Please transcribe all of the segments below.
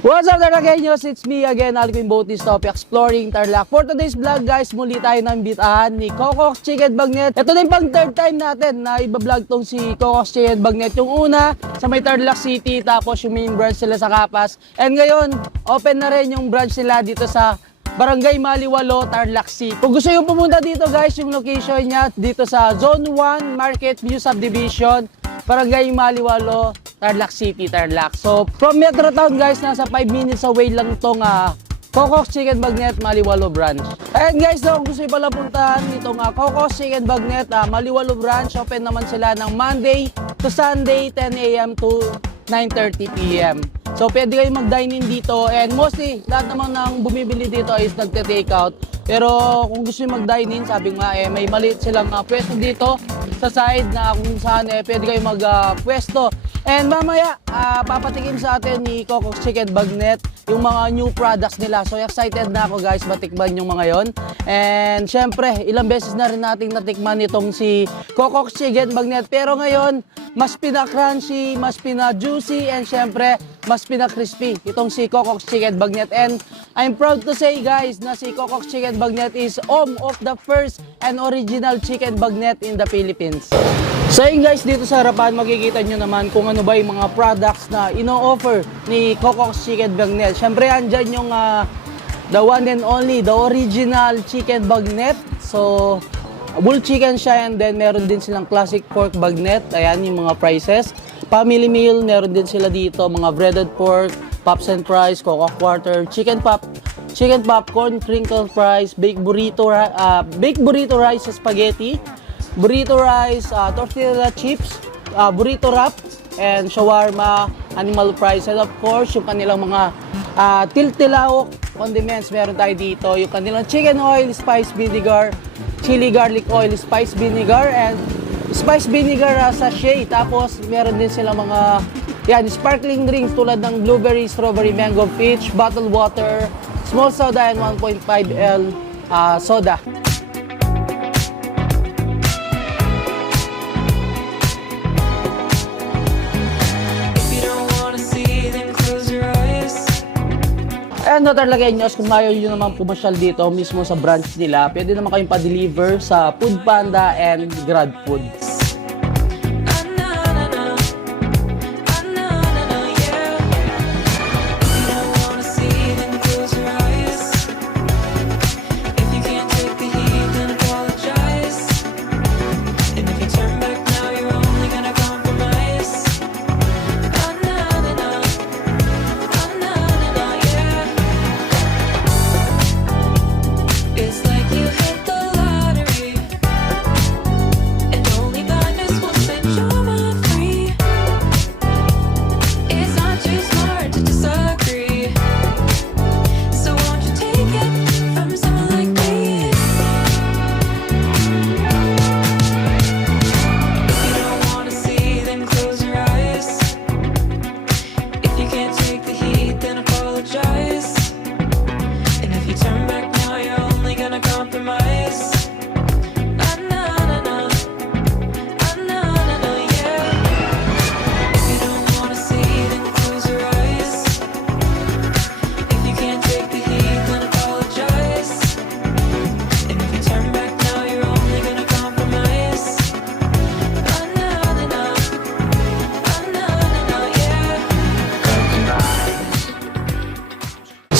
What's up Tarlakeños? It's me again, Alvin Bautista, exploring Tarlac. For today's vlog guys, muli tayo nambitahan ni Coco's Chicken Bagnet. Ito na yung pang third time natin na iba-vlog tong si Coco's Chicken Bagnet. Yung una sa may Tarlac City, tapos yung main branch sila sa Capas. And ngayon, open na rin yung branch nila dito sa Barangay Maliwalo, Tarlac City. Kung gusto yung pumunta dito guys, yung location niya dito sa Zone 1 Market View Subdivision, Barangay Maliwalo, Tarlac City, Tarlac. So, from Metro Town guys, nasa 5 minutes away lang tong Coco's Chicken Bagnet Maliwalo branch. And guys, kung gusto nyo pala puntahan itong Coco's Chicken Bagnet Maliwalo branch, open naman sila ng Monday to Sunday, 10 a.m. to 9:30 p.m. So, pwede kayo mag-dine in dito. And mostly, lahat naman ng bumibili dito is nagte-take out. Pero kung gusto nyo mag-dine in, sabi nga may maliit silang pwesto dito sa side na kung saan pwede kayo mag-pwesto. And mamaya, papatikim sa atin ni Coco's Chicken Bagnet yung mga new products nila. So excited na ako guys, matikman yung mga yon. And syempre, ilang beses na rin nating natikman itong si Coco's Chicken Bagnet. Pero ngayon, mas pina-crunchy, mas pina-juicy, and syempre, mas pina-crispy itong si Coco's Chicken Bagnet. And I'm proud to say guys na si Coco's Chicken Bagnet is home of the first and original chicken bagnet in the Philippines. So yun guys, dito sa harapan makikita nyo naman kung ano ba yung mga products na ino-offer ni Coco's Chicken Bagnet. Syempre andyan yung the one and only, the original chicken bagnet. So whole chicken siya, and then meron din silang classic pork bagnet. Ayan yung mga prices. Family meal, meron din sila dito, mga breaded pork, pops and fries, coco quarter, chicken popcorn, crinkle fries, baked burrito rice sa spaghetti, burrito rice, tortilla chips, burrito wrap, and shawarma, animal fries, and of course yung kanilang mga tiltilao condiments meron tayo dito, yung kanilang chicken oil, spice vinegar, chili garlic oil, spice vinegar, and spice vinegar sachet. Tapos meron din sila mga sparkling drinks tulad ng blueberry, strawberry, mango, peach, bottled water, small soda, and 1.5 L soda. And no Tarlakeños, kung ayaw nyo naman pumasyal dito mismo sa branch nila, pwede naman kayong pa-deliver sa Food Panda and GrabFood.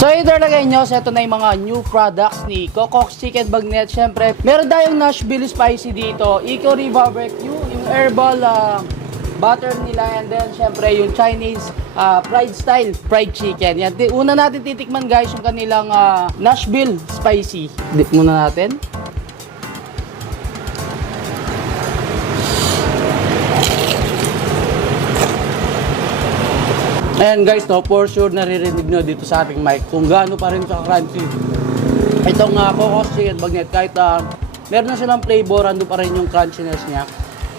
So ito Tarlakeños, ito na yung mga new products ni Coco's Chicken Bagnet. Siyempre, meron tayong Nashville Spicy dito, Icori Barbecue, yung herbal butter nila, and then siyempre yung Chinese fried style fried chicken. Yan, una natin titikman guys yung kanilang Nashville Spicy. Dip muna natin. Ayan guys, no, for sure naririnig nyo dito sa ating mic kung gaano pa rin sa crunchy itong Coco's Chicken Bagnet. Kahit meron na silang flavor, ando pa rin yung crunchiness niya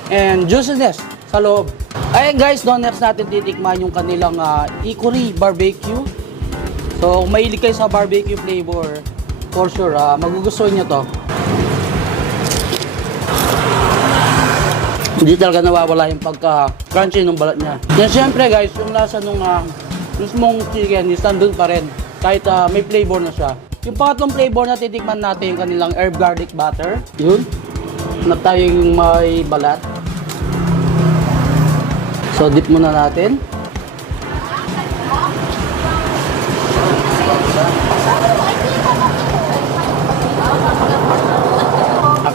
and juiciness sa loob. Ayan guys, no, next natin titikman yung kanilang Icori Barbecue. So kung mahilig kayo sa barbecue flavor, for sure magugustuhan nyo to. Hindi talaga nawawala yung pagka-crunchy ng balat niya. Yan syempre guys, yung lasa nung mismong chicken is nandun pa rin. Kahit may flavor na siya. Yung pangatlong flavor na titikman natin yung kanilang herb garlic butter. Yun. Hanap tayo yung may balat. So, dip muna natin.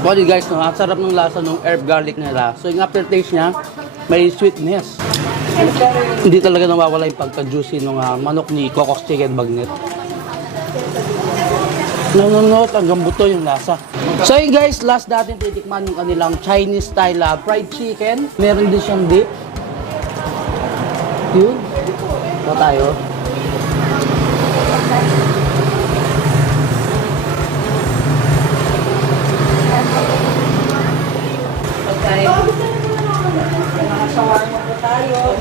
Actually guys, no, ang sarap ng lasa ng herb garlic nila. So yung aftertaste niya, may sweetness. Hindi talaga nawawala yung pagka-juicy ng manok ni Coco's Chicken Bagnet. Nanunot hanggang buto yung lasa. So yun guys, last natin titikman yung kanilang Chinese style fried chicken. Meron din siyang dip. Yun. Ito tayo. Shawarma po tayo.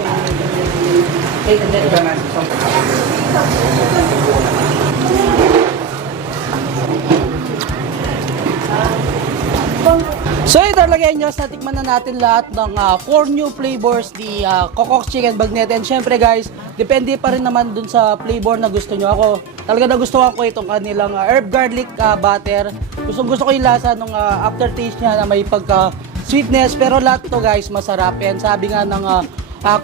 So ito talaga yun, natikman na natin lahat ng 4 new flavors ni Coco's Chicken Bagnet. And syempre guys, depende pa rin naman dun sa flavor na gusto nyo. Ako, talaga nagustuhan ko itong kanilang herb garlic butter. Gusto ko yung lasa ng aftertaste niya na may pagka sweetness, pero lahat to guys masarap. And sabi nga ng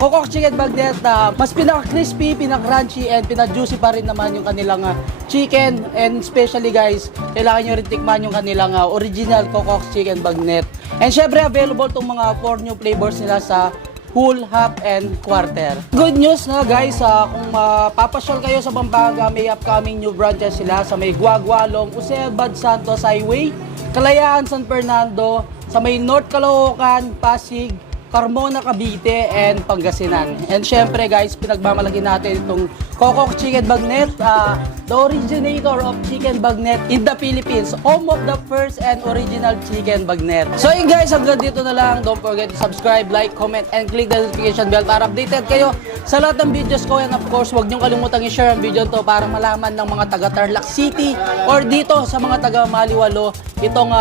Coco's Chicken Bagnet, mas pinaka-crispy, pinaka-crunchy, and pinaka-juicy pa rin naman yung kanilang chicken. And especially guys, kailangan nyo rin tikman yung kanilang original Coco's Chicken Bagnet. And syempre available tong mga 4 new flavors nila sa whole, half, and quarter. Good news na guys, kung papasyal kayo sa Pampanga, may upcoming new branches sila sa may Guagualong, Usebad, Santos Highway, Kalayaan, San Fernando, sa may North Caloocan, Pasig, Carmona, Cavite, and Pangasinan. And syempre guys, pinagmamalaki natin itong Coco's Chicken Bagnet, the originator of Chicken Bagnet in the Philippines, home of the first and original Chicken Bagnet. So yun guys, hanggang dito na lang. Don't forget to subscribe, like, comment, and click the notification bell para updated kayo sa lahat ng videos ko. And of course, huwag niyong kalimutang i-share ang video to para malaman ng mga taga Tarlac City or dito sa mga taga Maliwalo itong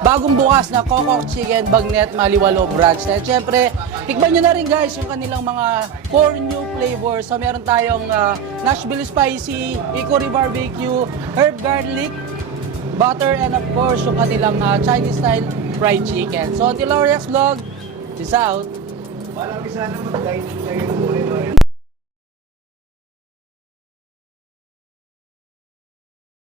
bagong bukas na Coco's Chicken Bagnet Maliwalo branch. And syempre, tikman nyo na rin guys yung kanilang mga 4 new flavors. So meron tayong Nashville Spicy, Hickory Barbecue, Herb Garlic, Butter, and of course yung kanilang Chinese style fried chicken. So until our next vlog, peace out! Walang isa na mag-dine kayo.